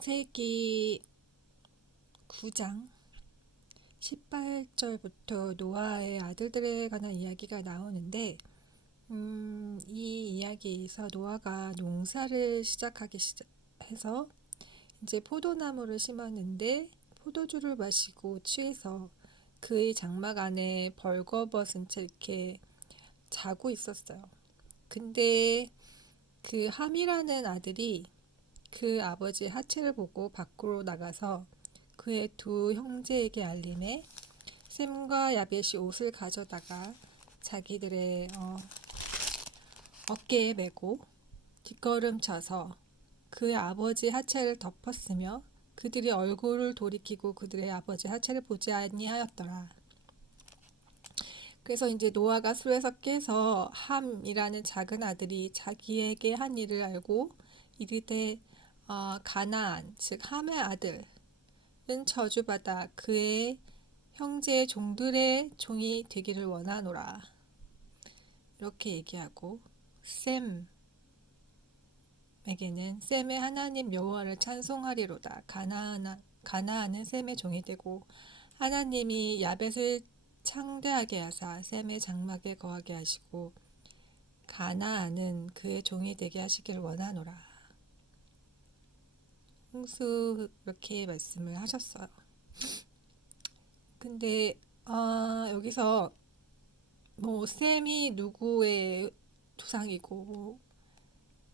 창세기 9장 18절부터 노아의 아들들에 관한 이야기가 나오는데 이 이야기에서 노아가 농사를 시작하기 해서 이제 포도나무를 심었는데 포도주를 마시고 취해서 그의 장막 안에 벌거벗은 채 이렇게 자고 있었어요. 근데 그 함이라는 아들이 그 아버지의 하체를 보고 밖으로 나가서 그의 두 형제에게 알림해 셈과 야벳이 옷을 가져다가 자기들의 어깨에 메고 뒷걸음쳐서 그의 아버지 하체를 덮었으며 그들이 얼굴을 돌이키고 그들의 아버지 하체를 보지 아니하였더라. 그래서 이제 노아가 술에서 깨서 함이라는 작은 아들이 자기에게 한 일을 알고 이르되 가나안 즉 함의 아들은 저주받아 그의 형제의 종들의 종이 되기를 원하노라 이렇게 얘기하고 셈에게는 셈의 하나님 여호와를 찬송하리로다. 가나안은 셈의 종이 되고 하나님이 야벳을 창대하게 하사 셈의 장막에 거하게 하시고 가나안은 그의 종이 되게 하시기를 원하노라. 홍수 그렇게 말씀을 하셨어요. 근데 여기서 뭐 셈이 누구의 조상이고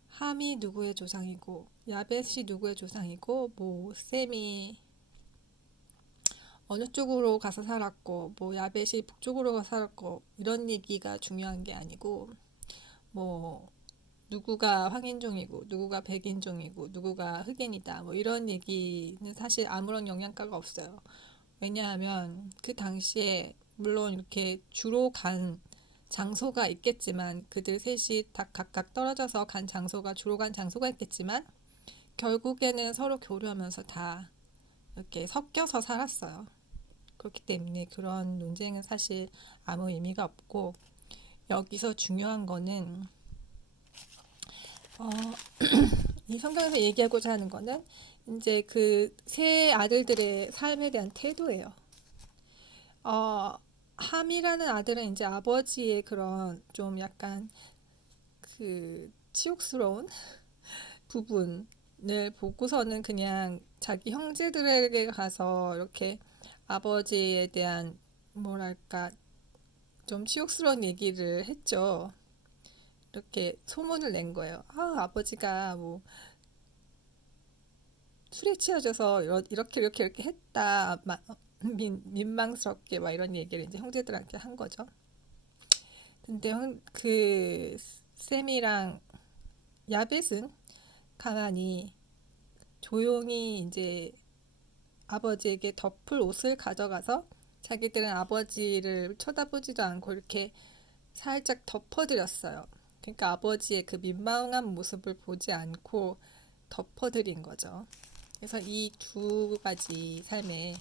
함이 누구의 조상이고 야벳이 누구의 조상이고 뭐 셈이 어느 쪽으로 가서 살았고 뭐 야벳이 북쪽으로 가서 살았고 이런 얘기가 중요한 게 아니고 뭐 누구가 황인종이고 누구가 백인종이고 누구가 흑인이다 뭐 이런 얘기는 사실 아무런 영향가가 없어요. 왜냐하면 그 당시에 물론 이렇게 주로 간 장소가 있겠지만 그들 셋이 다 각각 떨어져서 간 장소가 주로 간 장소가 있겠지만 결국에는 서로 교류하면서 다 이렇게 섞여서 살았어요. 그렇기 때문에 그런 논쟁은 사실 아무 의미가 없고 여기서 중요한 거는 이 성경에서 얘기하고자 하는 거는 이제 그 세 아들들의 삶에 대한 태도예요. 함이라는 아들은 이제 아버지의 그런 좀 약간 그 치욕스러운 부분을 보고서는 그냥 자기 형제들에게 가서 이렇게 아버지에 대한 뭐랄까 좀 치욕스러운 얘기를 했죠. 이렇게 소문을 낸 거예요. 아버지가 뭐 술에 취해져서 이렇게 했다. 민망스럽게 막 이런 얘기를 이제 형제들한테 한 거죠. 근데 그 셈이랑 야벳은 가만히 조용히 이제 아버지에게 덮을 옷을 가져가서 자기들은 아버지를 쳐다보지도 않고 이렇게 살짝 덮어드렸어요. 그러니까 아버지의 그 민망한 모습을 보지 않고 덮어드린 거죠. 그래서 이 두 가지 삶의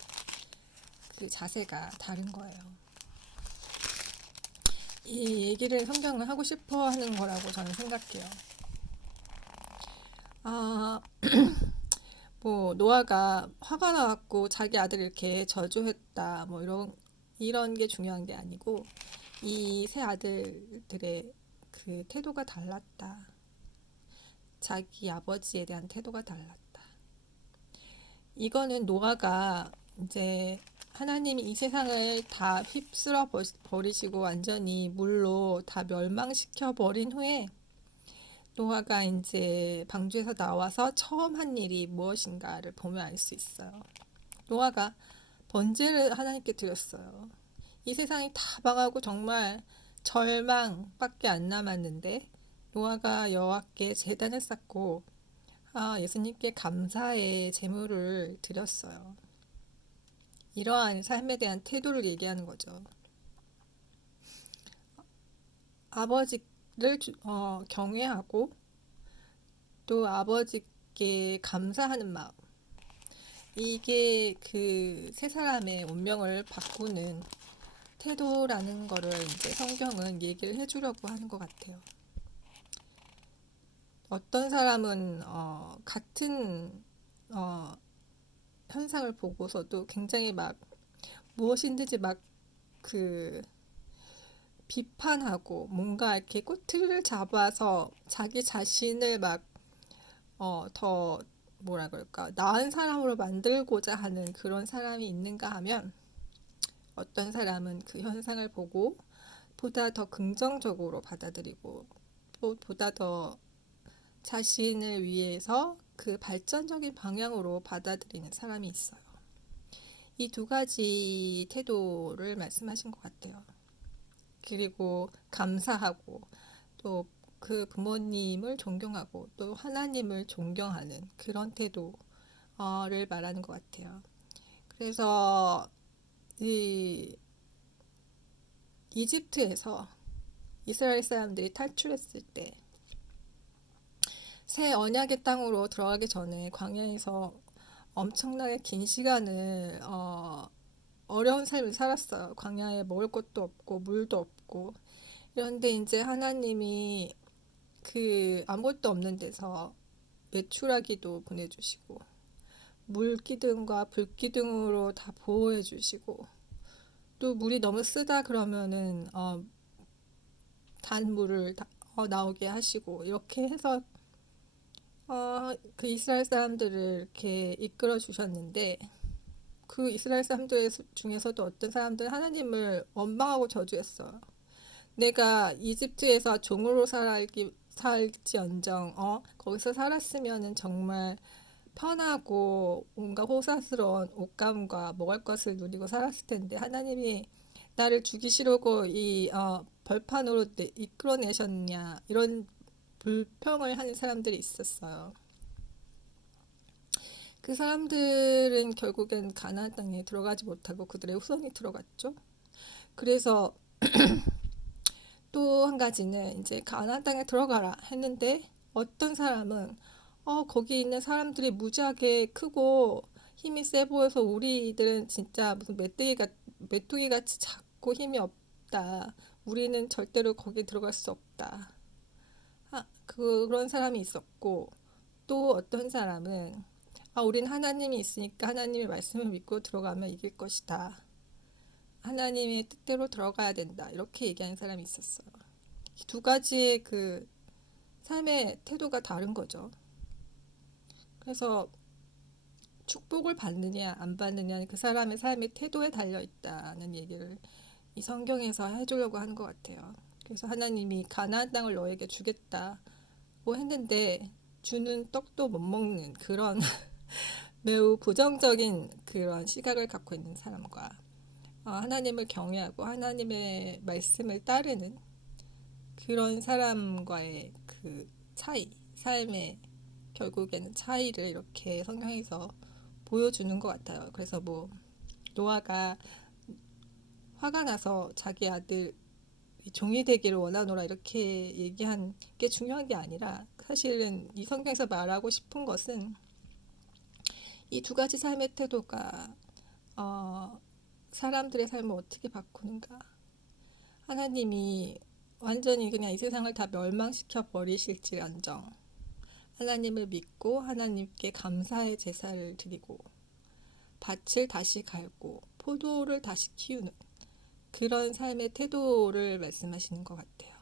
그 자세가 다른 거예요. 이 얘기를 성경은 하고 싶어 하는 거라고 저는 생각해요. 뭐 노아가 화가 나갖고 자기 아들을 이렇게 저주했다 뭐 이런 게 중요한 게 아니고 이 세 아들들의 그 태도가 달랐다. 자기 아버지에 대한 태도가 달랐다. 이거는 노아가 이제 하나님이 이 세상을 다 휩쓸어 버리시고 완전히 물로 다 멸망시켜 버린 후에 노아가 이제 방주에서 나와서 처음 한 일이 무엇인가를 보면 알 수 있어요. 노아가 번제를 하나님께 드렸어요. 이 세상이 다 망하고 정말 절망밖에 안 남았는데 노아가 여호와께 제단을 쌓고 예수님께 감사의 제물을 드렸어요. 이러한 삶에 대한 태도를 얘기하는 거죠. 아버지를 경외하고 또 아버지께 감사하는 마음. 이게 그 세 사람의 운명을 바꾸는 태도라는 거를 이제 성경은 얘기를 해주려고 하는 것 같아요. 어떤 사람은 같은 어, 현상을 보고서도 굉장히 막 무엇인지 막 그 비판하고 뭔가 이렇게 꼬투리를 잡아서 자기 자신을 막 더 뭐라 그럴까 나은 사람으로 만들고자 하는 그런 사람이 있는가 하면 어떤 사람은 그 현상을 보고 보다 더 긍정적으로 받아들이고 보다 더 자신을 위해서 그 발전적인 방향으로 받아들이는 사람이 있어요. 이 두 가지 태도를 말씀하신 것 같아요. 그리고 감사하고 또 그 부모님을 존경하고 또 하나님을 존경하는 그런 태도를 말하는 것 같아요. 그래서 이 이집트에서 이스라엘 사람들이 탈출했을 때 새 언약의 땅으로 들어가기 전에 광야에서 엄청나게 긴 시간을 어려운 삶을 살았어요. 광야에 먹을 것도 없고 물도 없고. 그런데 이제 하나님이 그 아무것도 없는 데서 메추라기도 보내주시고 물기둥과 불기둥으로 다 보호해 주시고 또 물이 너무 쓰다 그러면은 단물을 나오게 하시고 이렇게 해서 그 이스라엘 사람들을 이렇게 이끌어 주셨는데 그 이스라엘 사람들 중에서도 어떤 사람들은 하나님을 원망하고 저주했어요. 내가 이집트에서 종으로 살지언정 거기서 살았으면은 정말 편하고 뭔가 호사스러운 옷감과 먹을 것을 누리고 살았을 텐데 하나님이 나를 죽이시려고 이 벌판으로 이끌어내셨냐 이런 불평을 하는 사람들이 있었어요. 그 사람들은 결국엔 가나안 땅에 들어가지 못하고 그들의 후손이 들어갔죠. 그래서 또 한 가지는 이제 가나안 땅에 들어가라 했는데 어떤 사람은 거기 있는 사람들이 무지하게 크고 힘이 세 보여서 우리들은 진짜 무슨 메뚜기 같이 작고 힘이 없다. 우리는 절대로 거기 들어갈 수 없다. 그런 사람이 있었고 또 어떤 사람은 우린 하나님이 있으니까 하나님의 말씀을 믿고 들어가면 이길 것이다. 하나님의 뜻대로 들어가야 된다. 이렇게 얘기하는 사람이 있었어요. 두 가지의 그 삶의 태도가 다른 거죠. 그래서 축복을 받느냐 안 받느냐는 그 사람의 삶의 태도에 달려 있다는 얘기를 이 성경에서 해주려고 하는 것 같아요. 그래서 하나님이 가나안 땅을 너에게 주겠다고 했는데 주는 떡도 못 먹는 그런 매우 부정적인 그런 시각을 갖고 있는 사람과 하나님을 경외하고 하나님의 말씀을 따르는 그런 사람과의 그 차이, 삶의 결국에는 차이를 이렇게 성경에서 보여주는 것 같아요. 그래서 뭐 노아가 화가 나서 자기 아들 종이 되기를 원하노라 이렇게 얘기한 게 중요한 게 아니라 사실은 이 성경에서 말하고 싶은 것은 이 두 가지 삶의 태도가 사람들의 삶을 어떻게 바꾸는가. 하나님이 완전히 그냥 이 세상을 다 멸망시켜 버리실지언정 하나님을 믿고 하나님께 감사의 제사를 드리고 밭을 다시 갈고 포도를 다시 키우는 그런 삶의 태도를 말씀하시는 것 같아요.